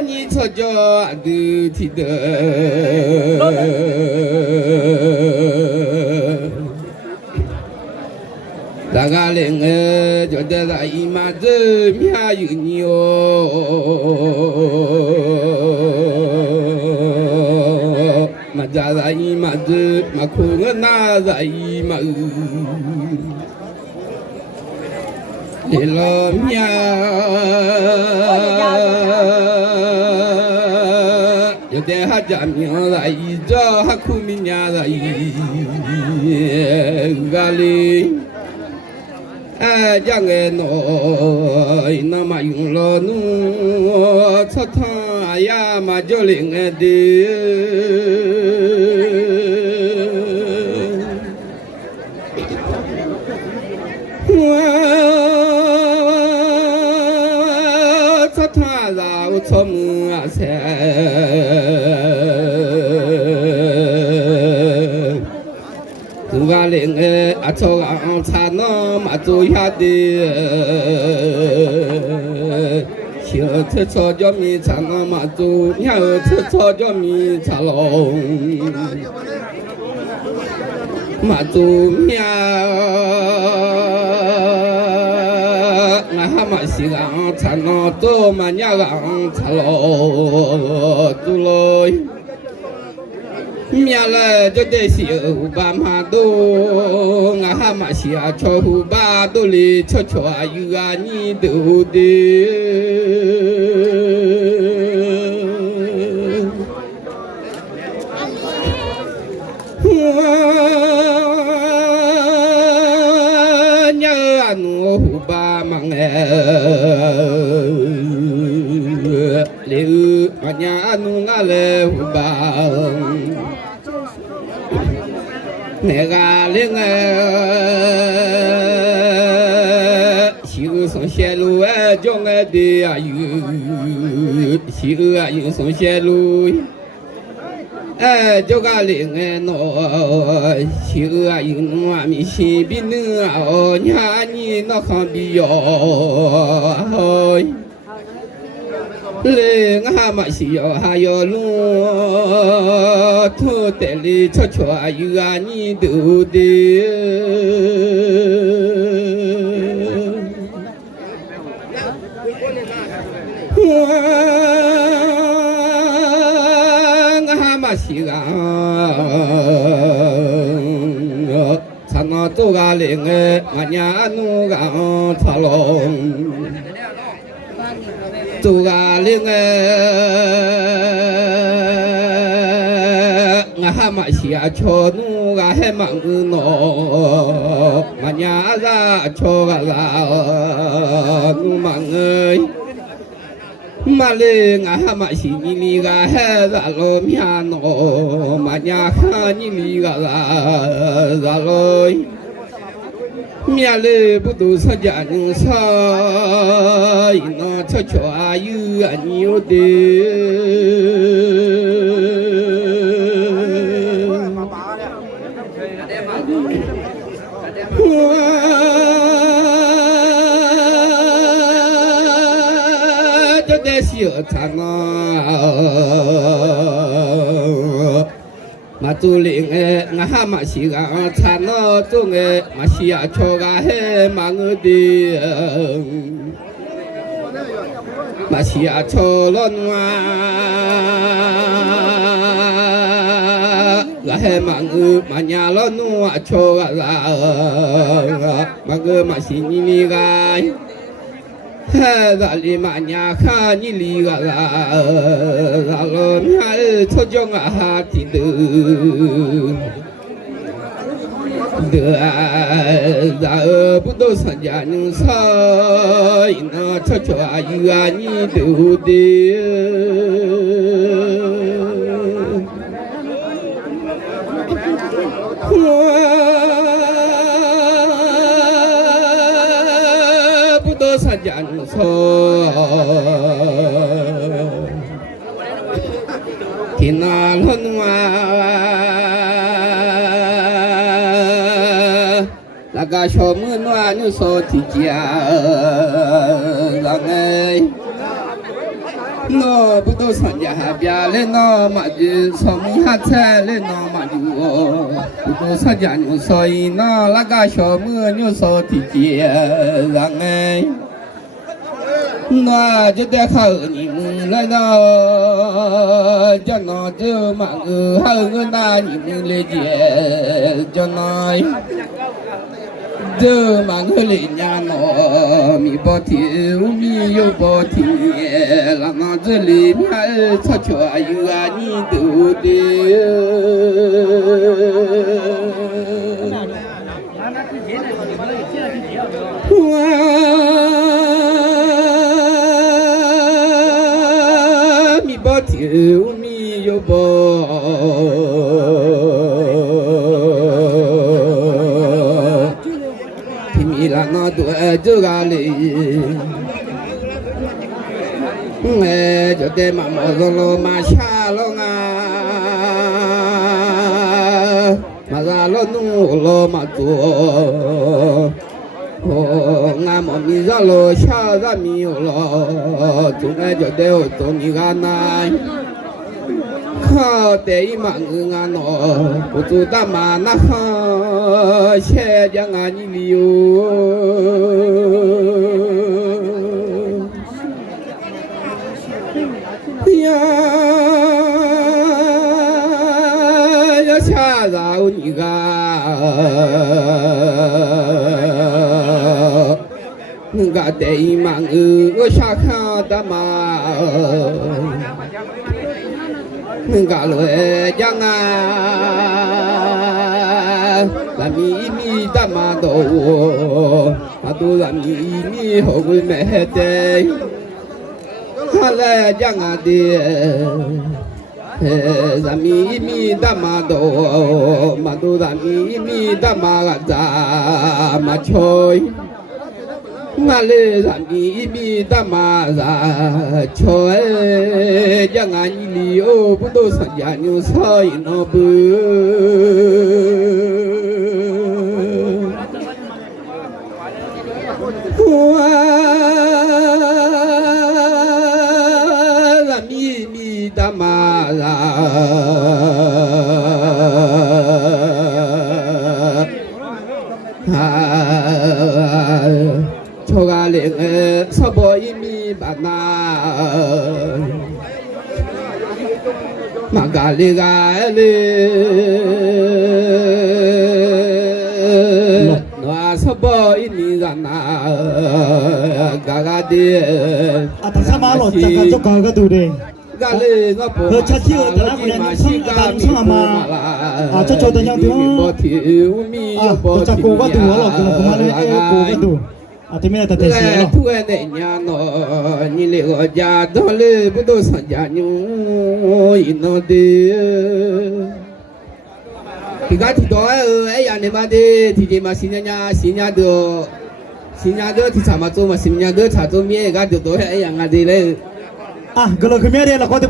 你操着的提的，大家领觉得在一马子面有你哦，马家在一马子马苦我那在一马。để lo mía giờ để hát chạm nhau lại cho hát khu mi nhà lại gali chẳng nghe nói nó mà dùng lo nu thắt thà ya mà cho liền đi cho mưa sẽ tu ga lên cho ăn cha nó mà tôi hát đi hiểu thế cho mi cha nó mà tôi hiểu thế cho mi cha lòng mà tôi mà xí gắng cha nó tôi mà nhà gắng cha lo tu lôi mía là cho để xí ở ba mà tôi ngã mà xí cho hu ba tôi li cho yêu anh đâu đi nhớ anh hu ba mang liu mà nhà anh ngã lê hu ba nè ga lên siêu sông xe lũ trong đi ayu siêu ayu sông xe lũ cho ga lên nó siêu ayu nó mi si bin nữa nhà ni nó không bị rồi lên mà xí hay luôn thu tệ li cho yêu anh đủ đi mà xí thằng nó tôi ga lên mà nhà nó ga thà lòng tu ga lên ngã mà xia cho nu ga he mang nó mà nhà ra cho ga nu mang ơi mà lên ngã mà xi ni ga he ra lo mía nó mà nhà kha ni ga ra lo mía lê bút đồ sa giả nhưng sa nó cho yêu anh yêu đi cho để sửa thằng mà tu luyện ngã mà xí gà thà nó tu nghe mà xí cho gà he mà ngư đi mà xí cho lon hoa gà he mà ngư mà nhà lon hoa cho gà mà ngư mà xí ni gà ra li mà nhà kha ni li ga ra lo ha cho jong ha ti de ra bu do sa ja nu sa ina cho ayu ani du de sajan so kinal honwa 那个小木暖你说的家，让哎。no 不都上家边来那嘛就上门下菜来那嘛就不都上家牛所以那个小木牛说的家让哎，那就得靠你们来那叫那就嘛好个那你们来接叫那。这嘛个人家喏，米包天，米有包天，那么这里面悄悄有啊你都的。哇，米包天，米有包。啦那多这个嘞，哎，就得妈妈说了嘛下了啊，嘛啥了弄了嘛做，哦，俺妈咪说了下啥没有了，总爱就得我做你个那。靠得一忙啊喏，不知道嘛那好，现在俺你理由呀，要下绕你个，那个得一忙我下看的嘛。嘎罗江啊，咱咪咪大马多，啊都咱咪咪好会买的，哈来江啊的，咱咪咪大马多，马都咱咪咪大马个咋马吹。嘛嘞，咱咪大马啥chơi，将俺一里哦不都上家牛操一那不，哇，咱咪大马啥，초가 랭 서보이미 바나 마갈리가리 나 서보이미 자나 가가디 아타사마로 잠깐 좀 가가도 돼. 갈리 나 보. 차치어 나 그냥 성아마 아 저쪽도 그냥 또 자고가 두어라 그만해 고가 두 아테메 타테시야 투에 내냐노 니레고 자돌레 부도 산자뇨 이노데 비가 디도에 에야네마데 디제마 시냐냐 시냐도 디사마조마 시냐도 차조미에가 디도에 에양아데레 아 그러 그메레라 거데